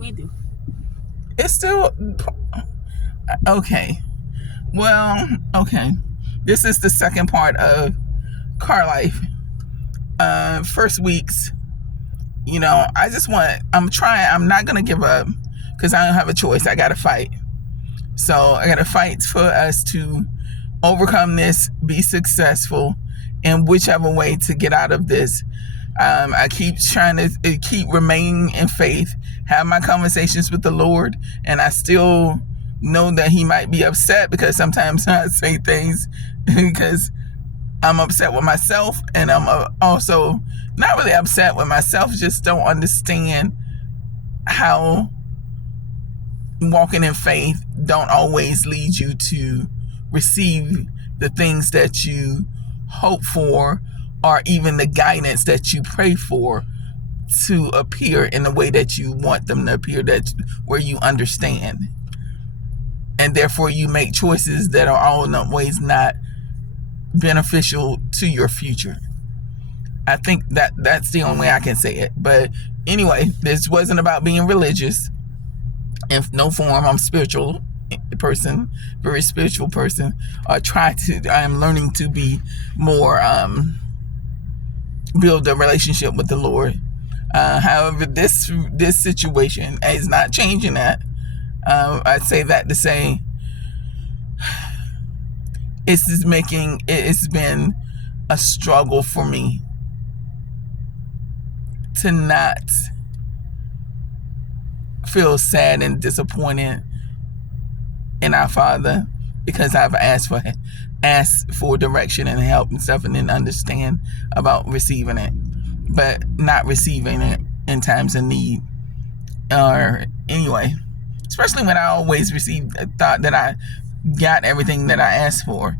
We do. It's still okay. Well, okay. This is the second part of Carlife. First weeks, I'm not going to give up because I don't have a choice. I got to fight. So I got to fight for us to overcome this, be successful in whichever way to get out of this. I keep trying to keep remaining in faith, have my conversations with the Lord, and I still know that He might be upset because sometimes I say things because I'm upset with myself, and I'm also not really upset with myself, just don't understand how walking in faith don't always lead you to receive the things that you hope for, or even the guidance that you pray for to appear in the way that you want them to appear, that where you understand, and therefore you make choices that are always not beneficial to your future. I think that's the only way I can say it. But anyway, this wasn't about being religious in no form. I'm a spiritual person, very spiritual person. I am learning to be more, build a relationship with the Lord. However, this situation is not changing that. I say that to say it's been a struggle for me to not feel sad and disappointed in our Father, because I've asked for direction and help and stuff, and then understand about receiving it, but not receiving it in times of need. Or anyway, especially when I always thought that I got everything that I asked for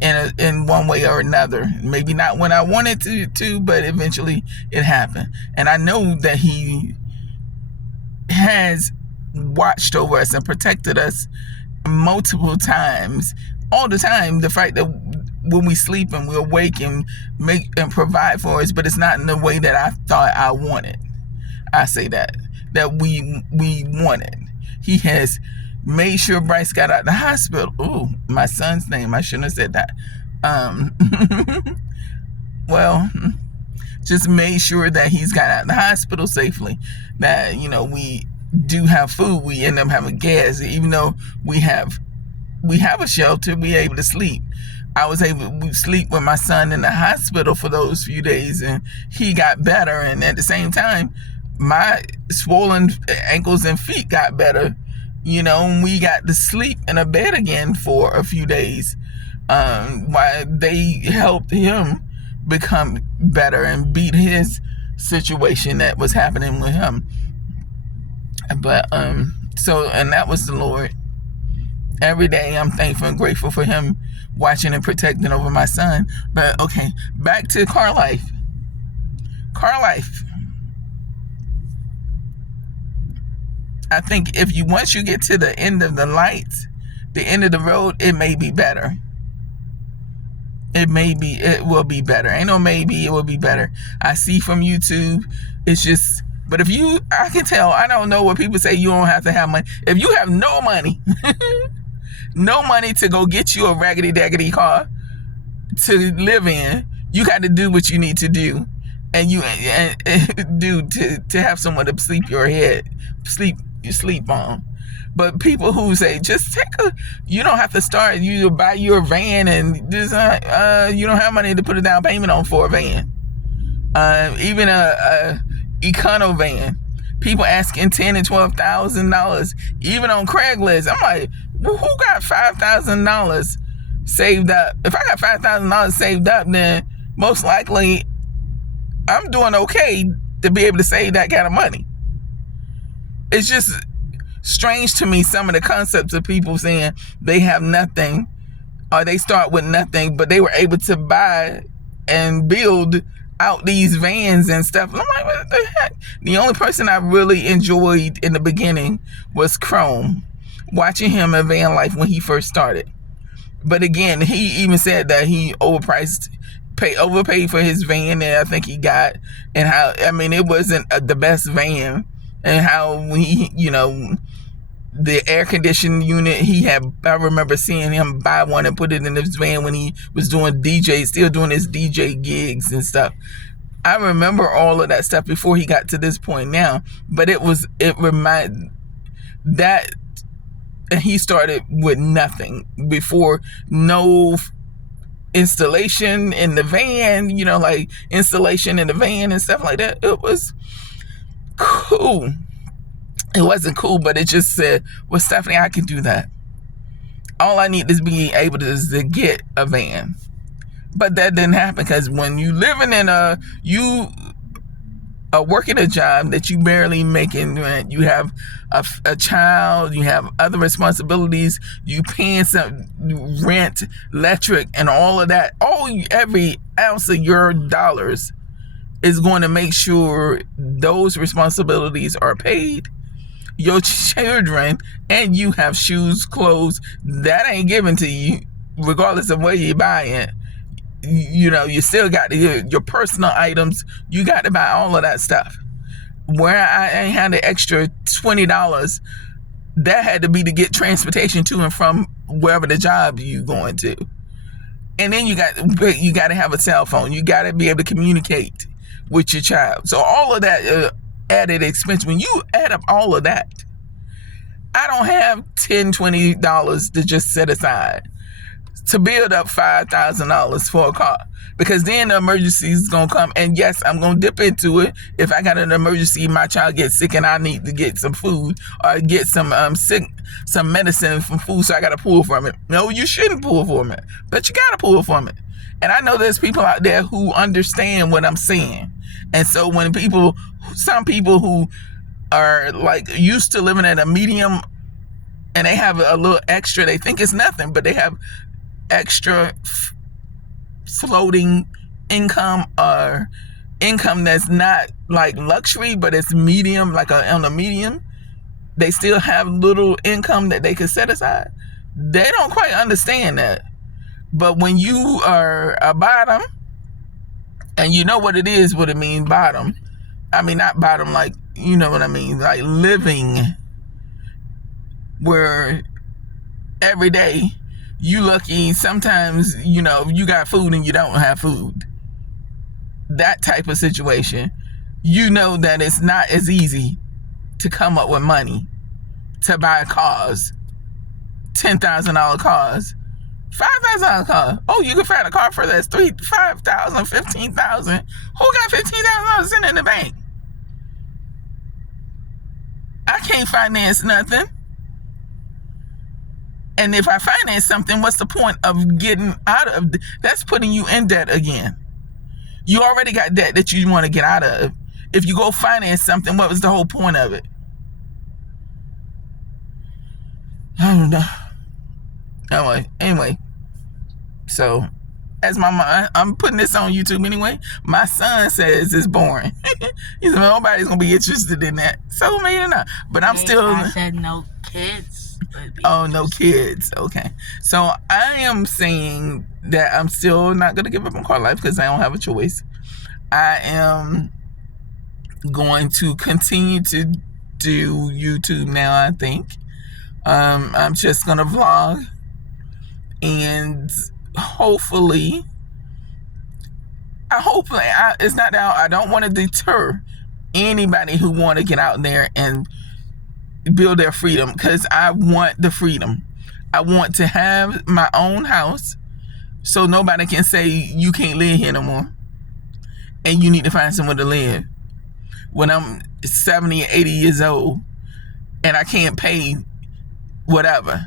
in one way or another. Maybe not when I wanted to, but eventually it happened. And I know that He has watched over us and protected us multiple times, all the time. The fact that when we sleep and we awake and make and provide for us, but it's not in the way that I thought I wanted. I say that we wanted. He has made sure Bryce got out of the hospital. Ooh, my son's name. I shouldn't have said that. Well, just made sure that he's got out of the hospital safely. That, we do have food. We end up having gas. Even though we have a shelter, we're able to sleep. I was able to sleep with my son in the hospital for those few days, and he got better. And at the same time, my swollen ankles and feet got better. And we got to sleep in a bed again for a few days, while they helped him become better and beat his situation that was happening with him. But and that was the Lord. Every day I'm thankful and grateful for Him watching and protecting over my son. But okay, back to Carlife. I think once you get to the end of the light, the end of the road, it may be better. It will be better. Ain't no maybe, it will be better. I see from YouTube, it's just, but I can tell, I don't know what people say, you don't have to have money. If you have no money, no money to go get you a raggedy daggedy car to live in, you got to do what you need to do. And you do to have someone to sleep on. But people who say just you don't have to start, you buy your van, and this you don't have money to put a down payment on for a van, even a econo van, people asking $10,000 and $12,000 even on Craigslist. I'm like, well, who got $5,000 saved up? If I got $5,000 saved up, then most likely I'm doing okay to be able to save that kind of money. It's just strange to me, some of the concepts of people saying they have nothing, or they start with nothing, but they were able to buy and build out these vans and stuff. I'm like, what the heck? The only person I really enjoyed in the beginning was Chrome, watching him in van life when he first started. But again, he even said that he overpaid for his van that I think he got, and it wasn't the best van and how we, the air conditioning unit I remember seeing him buy one and put it in his van when he was still doing his DJ gigs and stuff. I remember all of that stuff before he got to this point now, but it reminded that he started with nothing before, no installation in the van, like installation in the van and stuff like that. It was cool. It wasn't cool, but it just said, well, Stephanie, I can do that. All I need is be able to get a van. But that didn't happen, because when you living you are working a job that you barely making rent, you have a child, you have other responsibilities, you paying some rent, electric, and all of that. Every ounce of your dollars is going to make sure those responsibilities are paid. Your children, and you have shoes, clothes, that ain't given to you, regardless of where you buy it. You still got your personal items. You got to buy all of that stuff. Where I ain't had the extra $20, that had to be to get transportation to and from wherever the job you going to. And then you got to have a cell phone. You got to be able to communicate with your child. So all of that added expense, when you add up all of that, I don't have $10, $20 to just set aside to build up $5,000 for a car, because then the emergency is going to come. And yes, I'm going to dip into it. If I got an emergency, my child gets sick and I need to get some food or get some medicine from food, so I got to pull from it. No, you shouldn't pull from it, but you got to pull from it. And I know there's people out there who understand what I'm saying. And so when some people who are like used to living at a medium and they have a little extra, they think it's nothing, but they have extra floating income, or income that's not like luxury, but it's medium, like on a medium. They still have little income that they can set aside. They don't quite understand that. But when you are a bottom, and you know what it is, what it means, bottom. I mean, not bottom, like, you know what I mean, like living where every day you lucky, sometimes, you got food and you don't have food. That type of situation. You know that it's not as easy to come up with money to buy cars, $10,000 cars, $5,000 car. Oh, you can find a car for that's $3,000, $5,000, $15,000. Who got $15,000 sitting in the bank? I can't finance nothing. And if I finance something, what's the point of getting out of? That's putting you in debt again. You already got debt that you want to get out of. If you go finance something, what was the whole point of it? I don't know. Anyway. So, as I'm putting this on YouTube anyway. My son says it's boring. He said nobody's gonna be interested in that. So maybe not. But I said no kids. Oh, no kids. Okay. So I am saying that I'm still not gonna give up on Carlife because I don't have a choice. I am going to continue to do YouTube now, I think. I'm just gonna vlog, and hopefully it's not that I don't want to deter anybody who want to get out there and build their freedom, because I want the freedom. I want to have my own house so nobody can say you can't live here no more and you need to find somewhere to live when I'm 70 or 80 years old and I can't pay whatever.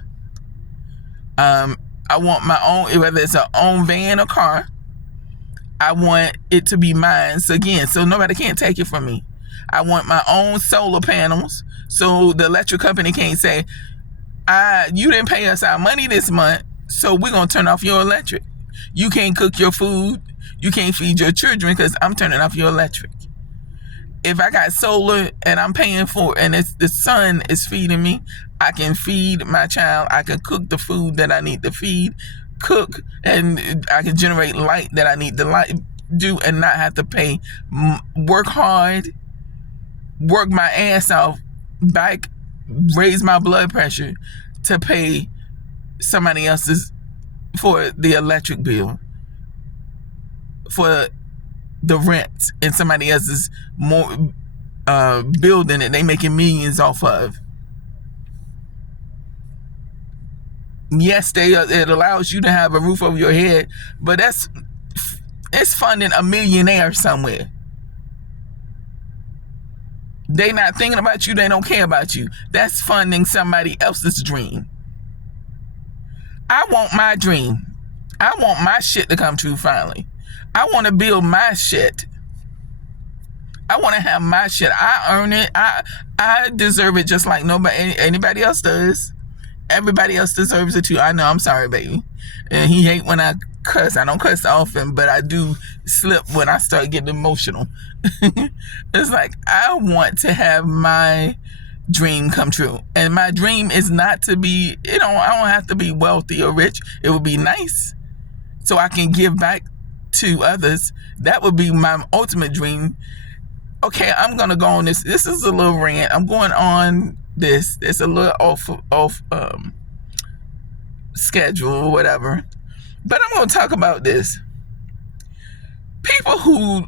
I want my own, whether it's an own van or car, I want it to be mine. So again, so nobody can't take it from me. I want my own solar panels, so the electric company can't say, you didn't pay us our money this month, so we're going to turn off your electric. You can't cook your food. You can't feed your children because I'm turning off your electric. If I got solar and I'm paying for it and the sun is feeding me, I can feed my child. I can cook the food that I need to cook, and I can generate light that I need to do and not have to work hard work my ass off back, raise my blood pressure to pay somebody else's for the electric bill, for the rent, and somebody else's more building that they making millions off of. Yes, it allows you to have a roof over your head, but it's funding a millionaire somewhere. They not thinking about you. They don't care about you. That's funding somebody else's dream. I want my dream. I want my shit to come true finally. I want to build my shit. I want to have my shit. I earn it. I deserve it just like anybody else does. Everybody else deserves it too. I know. I'm sorry, baby. And he hate when I cuss. I don't cuss often, but I do slip when I start getting emotional. It's like, I want to have my dream come true. And my dream is not to be, I don't have to be wealthy or rich. It would be nice so I can give back to others. That would be my ultimate dream. Okay, I'm going to go on this. This is a little rant. I'm going on this. It's a little off schedule or whatever. But I'm going to talk about this. People who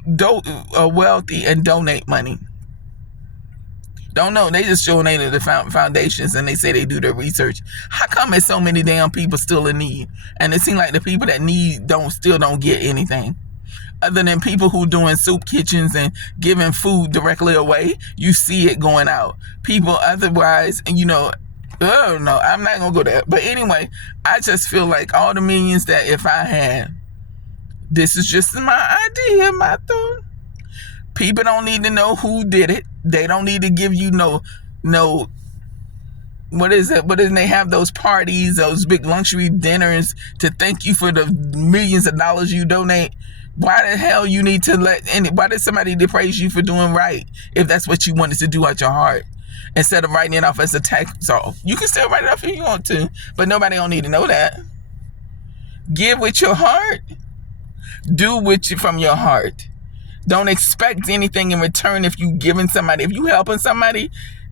are wealthy and donate money. Don't know. They just donated to foundations and they say they do their research. How come there's so many damn people still in need? And it seems like the people that need still don't get anything. Other than people who doing soup kitchens and giving food directly away, you see it going out. People otherwise, oh no, I'm not going to go there. But anyway, I just feel like all the millions that if I had, this is just my idea, my thought. People don't need to know who did it. They don't need to give you no, what is it? What is they have those parties, those big luxury dinners to thank you for the millions of dollars you donate. Why the hell you need to why did somebody praise you for doing right if that's what you wanted to do out your heart? Instead of writing it off as a tax off. You can still write it off if you want to, but nobody don't need to know that. Give with your heart. Do from your heart. Don't expect anything in return if you giving somebody. If you helping somebody,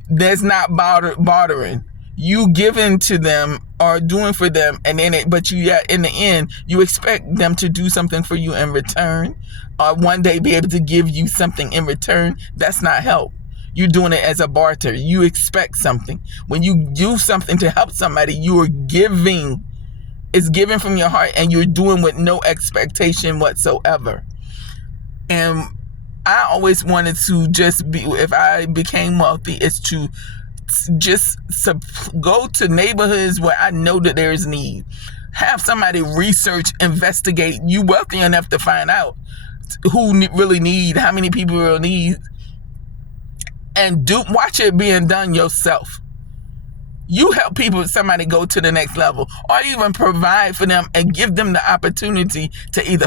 there's not bartering. You giving to them or doing for them, and then but in the end, you expect them to do something for you in return, or one day be able to give you something in return. That's not help. You're doing it as a barter. You expect something. When you do something to help somebody, you are giving. It's given from your heart, and you're doing with no expectation whatsoever. And I always wanted to just be, if I became wealthy, is to just go to neighborhoods where I know that there is need. Have somebody research, investigate. You wealthy enough to find out who really need, how many people really need, and watch it being done yourself. You help somebody go to the next level, or even provide for them and give them the opportunity to either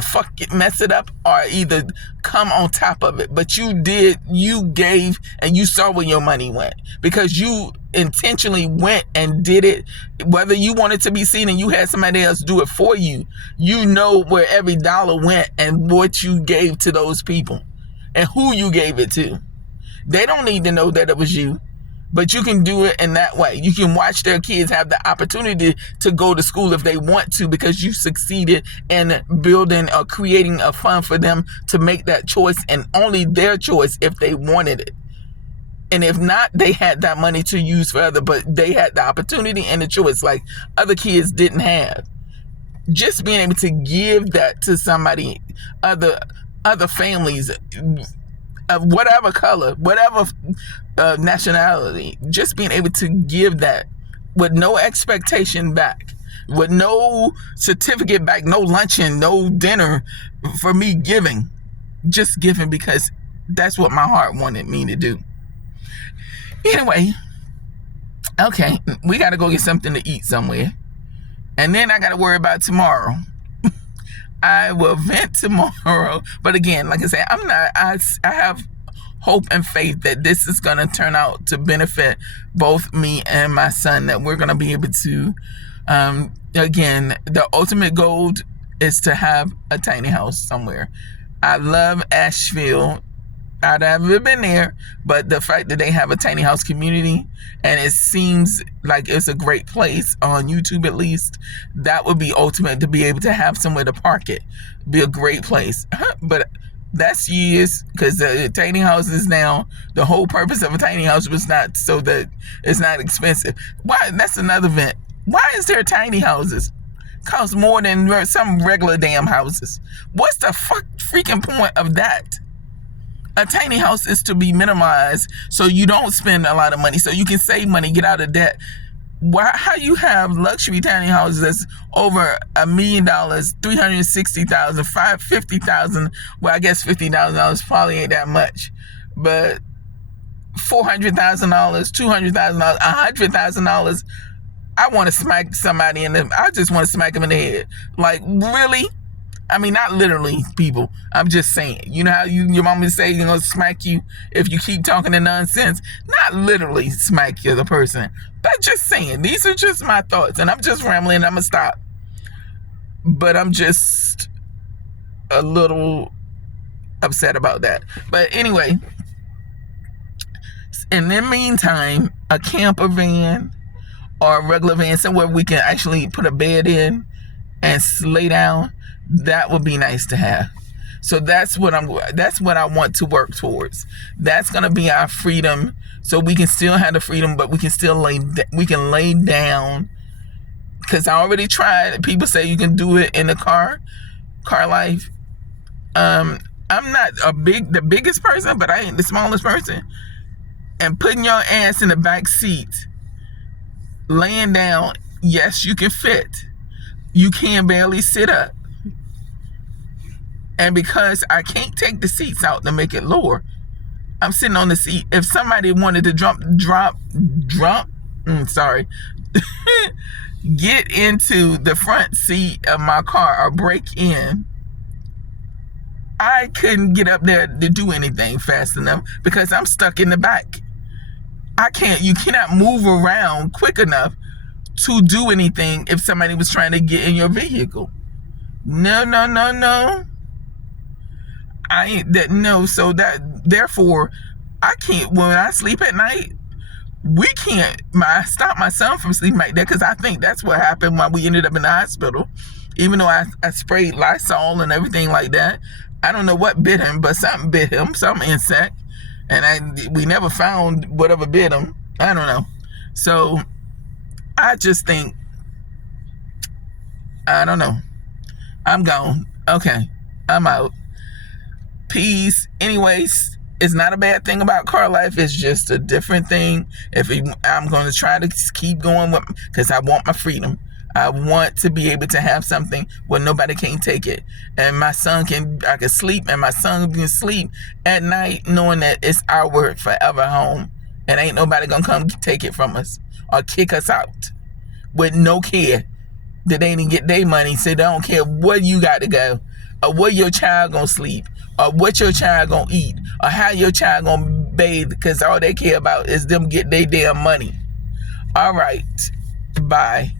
mess it up or either come on top of it. But you gave, and you saw where your money went because you intentionally went and did it. Whether you wanted to be seen and you had somebody else do it for you, you know where every dollar went and what you gave to those people and who you gave it to. They don't need to know that it was you. But you can do it in that way. You can watch their kids have the opportunity to go to school if they want to because you succeeded in building or creating a fund for them to make that choice, and only their choice if they wanted it. And if not, they had that money to use for other, but they had the opportunity and the choice like other kids didn't have. Just being able to give that to somebody, other families of whatever color, whatever nationality, just being able to give that with no expectation back, with no certificate back, no luncheon, no dinner for me giving, just giving because that's what my heart wanted me to do. Anyway, okay, we got to go get something to eat somewhere. And then I got to worry about tomorrow. I will vent tomorrow. But again, like I said, I have hope and faith that this is going to turn out to benefit both me and my son, that we're going to be able to, again, the ultimate goal is to have a tiny house somewhere. I love Asheville. I've never been there, but the fact that they have a tiny house community and it seems like it's a great place on YouTube, at least, that would be ultimate, to be able to have somewhere to park it. Be a great place. But that's years, because the tiny houses now, the whole purpose of a tiny house was not so that it's not expensive. Why? That's another vent. Why is there tiny houses? Cost more than some regular damn houses. What's the freaking point of that? A tiny house is to be minimized so you don't spend a lot of money, so you can save money, get out of debt. Why? How you have luxury tiny houses that's over $1 million, $360,000, $550,000? Well, I guess $50,000 probably ain't that much, but $400,000, $200,000, $100,000. I want to smack somebody in the. I just want to smack them in the head. Like, really? I mean, not literally, people. I'm just saying. You know how your mama say you're going to smack you if you keep talking the nonsense? Not literally smack you, the person. But just saying. These are just my thoughts. And I'm just rambling. I'm going to stop. But I'm just a little upset about that. But anyway, in the meantime, a camper van or a regular van, somewhere we can actually put a bed in and lay down, that would be nice to have. So that's what I want to work towards. That's going to be our freedom, so we can still have the freedom, but we can still lay down. Because I already tried. People say you can do it in the car, Carlife. I'm not the biggest person, but I ain't the smallest person. And putting your ass in the back seat, laying down, yes, you can fit. You can barely sit up. And because I can't take the seats out to make it lower, I'm sitting on the seat. If somebody wanted to get into the front seat of my car or break in, I couldn't get up there to do anything fast enough because I'm stuck in the back. You cannot move around quick enough to do anything if somebody was trying to get in your vehicle. No. So therefore, I can't, when I sleep at night, I stopped my son from sleeping like that because I think that's what happened when we ended up in the hospital. Even though I sprayed Lysol and everything like that, I don't know what bit him, but something bit him, some insect, and we never found whatever bit him. I don't know. So I just think, I don't know. I'm gone. Okay, I'm out. Peace. Anyways, it's not a bad thing about Carlife. It's just a different thing. I'm going to try to keep going with, because I want my freedom. I want to be able to have something where nobody can take it. And I can sleep, and my son can sleep at night knowing that it's our forever home. And ain't nobody going to come take it from us or kick us out with no care that they didn't get their money. So they don't care where you got to go or where your child going to sleep or what your child going to eat or how your child going to bathe, because all they care about is them get their damn money. All right. Bye.